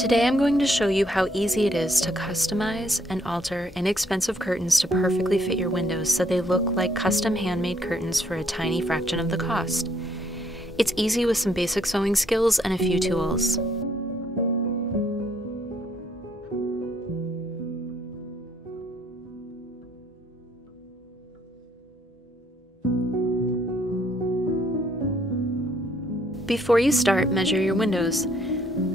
Today I'm going to show you how easy it is to customize and alter inexpensive curtains to perfectly fit your windows so they look like custom handmade curtains for a tiny fraction of the cost. It's easy with some basic sewing skills and a few tools. Before you start, measure your windows.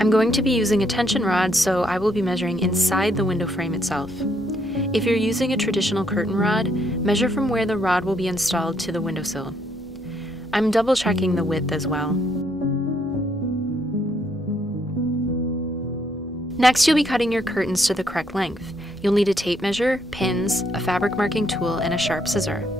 I'm going to be using a tension rod, so I will be measuring inside the window frame itself. If you're using a traditional curtain rod, measure from where the rod will be installed to the windowsill. I'm double checking the width as well. Next, you'll be cutting your curtains to the correct length. You'll need a tape measure, pins, a fabric marking tool, and a sharp scissor.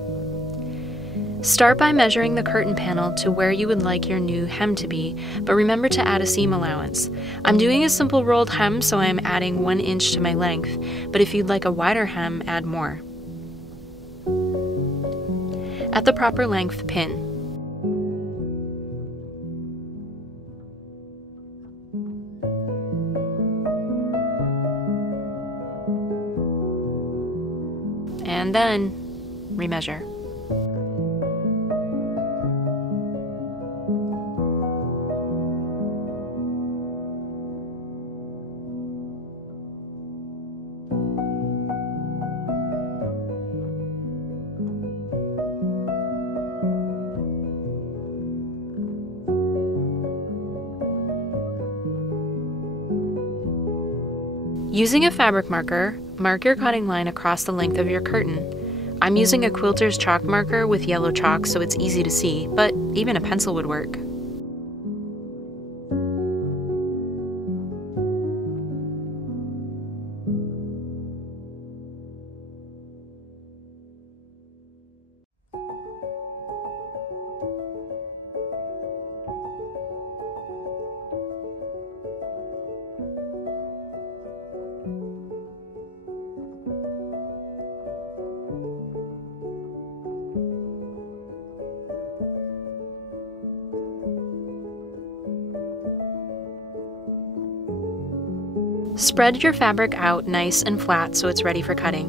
Start by measuring the curtain panel to where you would like your new hem to be, but remember to add a seam allowance. I'm doing a simple rolled hem, so I'm adding 1 inch to my length, but if you'd like a wider hem, add more. At the proper length, pin. And then, remeasure. Using a fabric marker, mark your cutting line across the length of your curtain. I'm using a quilter's chalk marker with yellow chalk so it's easy to see, but even a pencil would work. Spread your fabric out nice and flat so it's ready for cutting.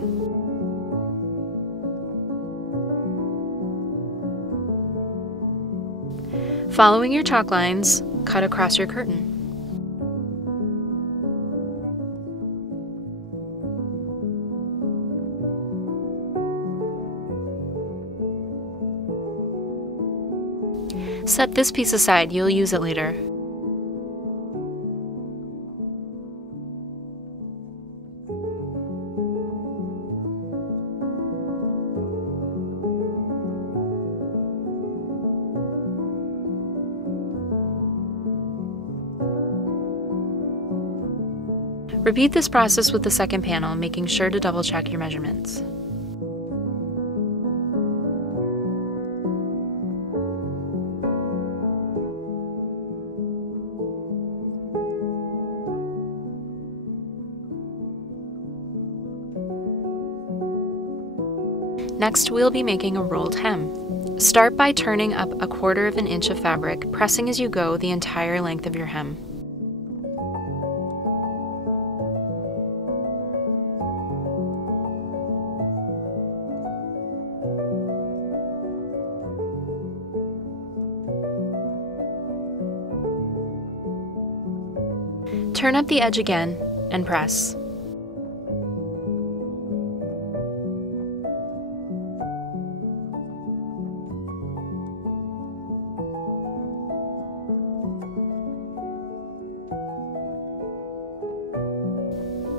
Following your chalk lines, cut across your curtain. Set this piece aside, you'll use it later. Repeat this process with the second panel, making sure to double check your measurements. Next, we'll be making a rolled hem. Start by turning up 1/4 inch of fabric, pressing as you go the entire length of your hem. Turn up the edge again and press.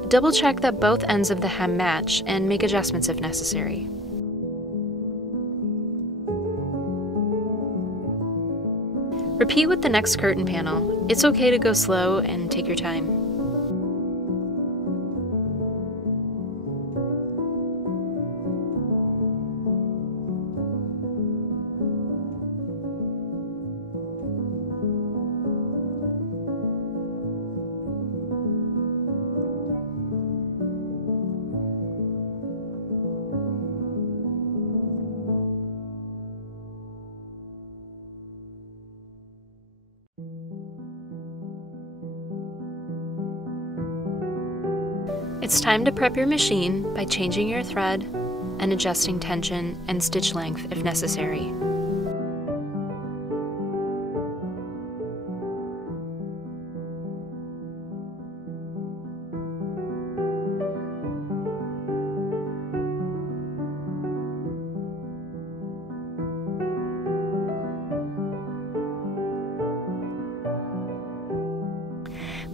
Double check that both ends of the hem match and make adjustments if necessary. Repeat with the next curtain panel. It's okay to go slow and take your time. It's time to prep your machine by changing your thread and adjusting tension and stitch length if necessary.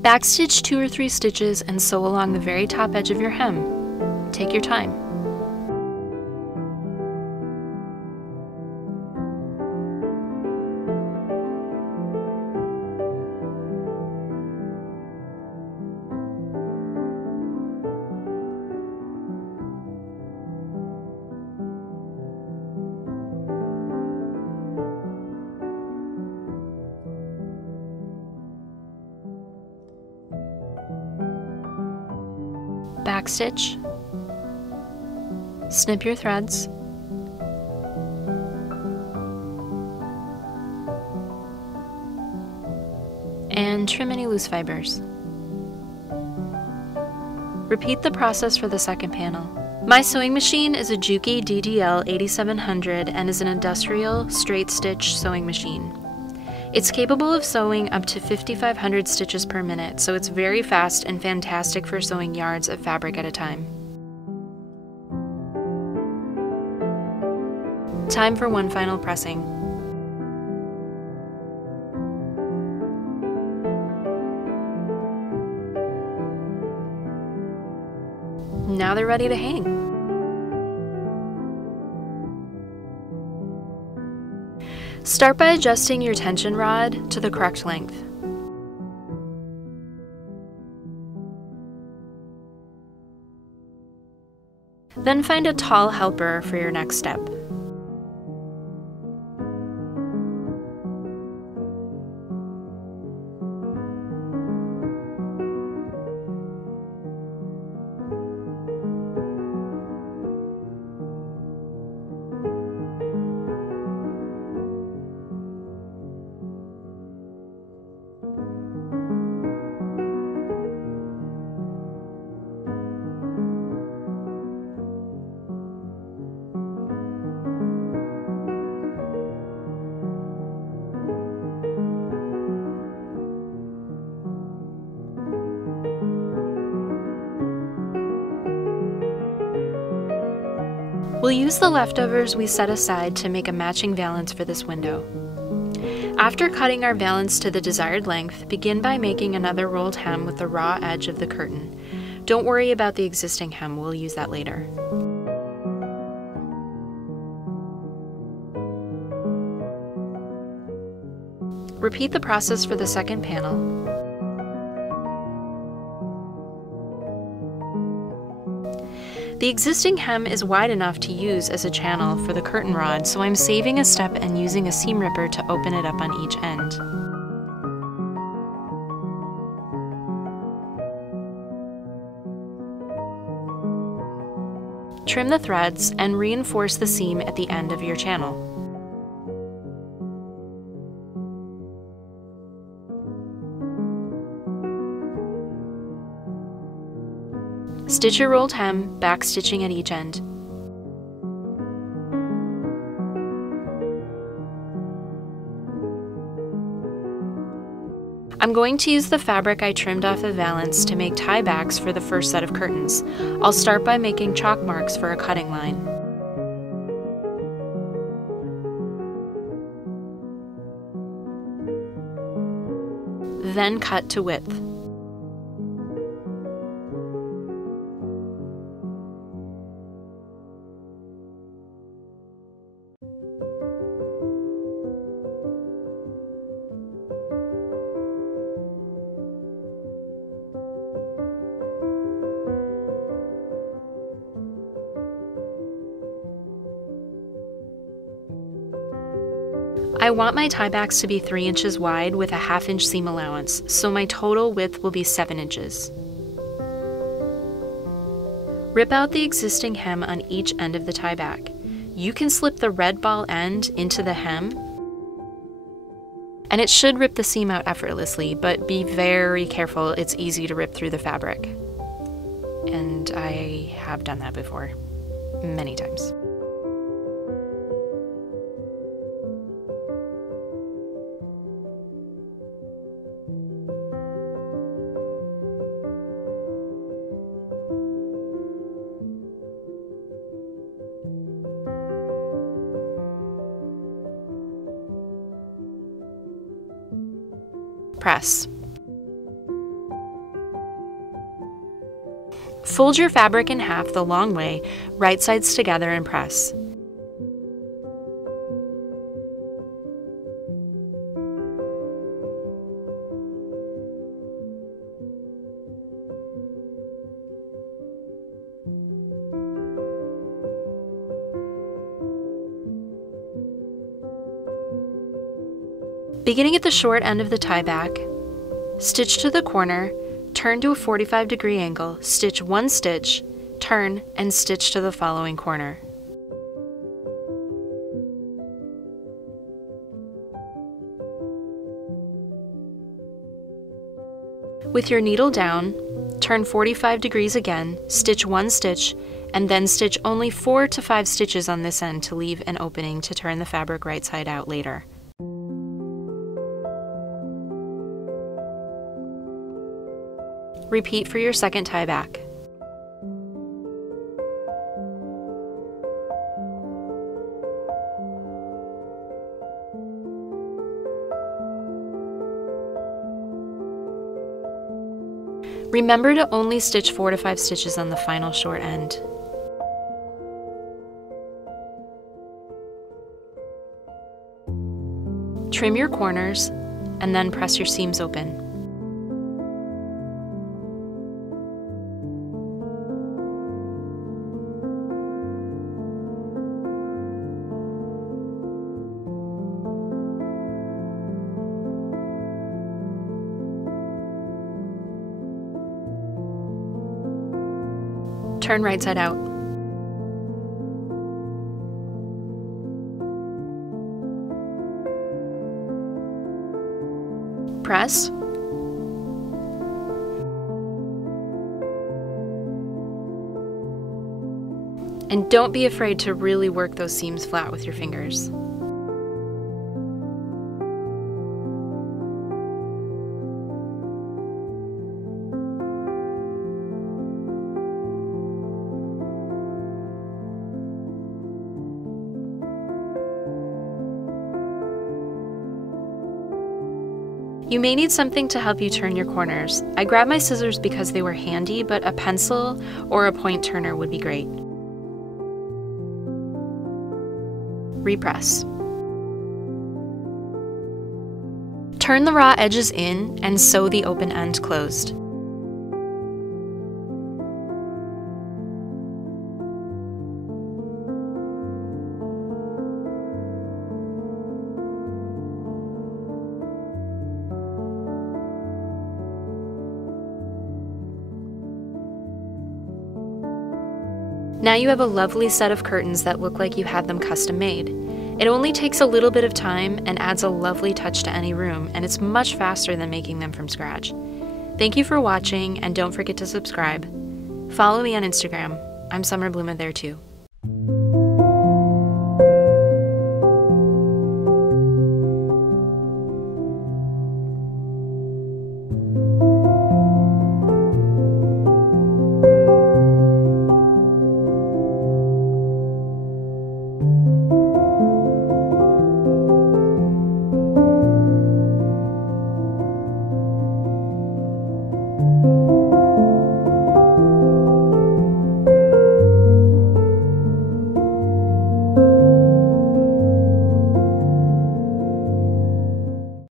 Backstitch 2 or 3 stitches and sew along the very top edge of your hem. Take your time. Backstitch, snip your threads, and trim any loose fibers. Repeat the process for the second panel. My sewing machine is a Juki DDL 8700 and is an industrial straight stitch sewing machine. It's capable of sewing up to 5,500 stitches per minute, so it's very fast and fantastic for sewing yards of fabric at a time. Time for one final pressing. Now they're ready to hang. Start by adjusting your tension rod to the correct length. Then find a tall helper for your next step. We'll use the leftovers we set aside to make a matching valance for this window. After cutting our valance to the desired length, begin by making another rolled hem with the raw edge of the curtain. Don't worry about the existing hem, we'll use that later. Repeat the process for the second panel. The existing hem is wide enough to use as a channel for the curtain rod, so I'm saving a step and using a seam ripper to open it up on each end. Trim the threads and reinforce the seam at the end of your channel. Stitch your rolled hem, backstitching at each end. I'm going to use the fabric I trimmed off the valance to make tie backs for the first set of curtains. I'll start by making chalk marks for a cutting line. Then cut to width. I want my tie backs to be 3 inches wide with a 1/2 inch seam allowance, so my total width will be 7 inches. Rip out the existing hem on each end of the tie back. You can slip the red ball end into the hem, and it should rip the seam out effortlessly, but be very careful, it's easy to rip through the fabric. and I have done that before, many times. Press. Fold your fabric in half the long way, right sides together, and press. Beginning at the short end of the tie back, stitch to the corner, turn to a 45-degree angle, stitch 1 stitch, turn, and stitch to the following corner. With your needle down, turn 45 degrees again, stitch 1 stitch, and then stitch only 4 to 5 stitches on this end to leave an opening to turn the fabric right side out later. Repeat for your second tie back. Remember to only stitch 4 to 5 stitches on the final short end. Trim your corners and then press your seams open. Turn right side out. Press. And don't be afraid to really work those seams flat with your fingers. You may need something to help you turn your corners. I grabbed my scissors because they were handy, but a pencil or a point turner would be great. Repress. Turn the raw edges in and sew the open end closed. Now you have a lovely set of curtains that look like you had them custom made. It only takes a little bit of time and adds a lovely touch to any room, and it's much faster than making them from scratch. Thank you for watching, and don't forget to subscribe. Follow me on Instagram. I'm Sommarblomma there too.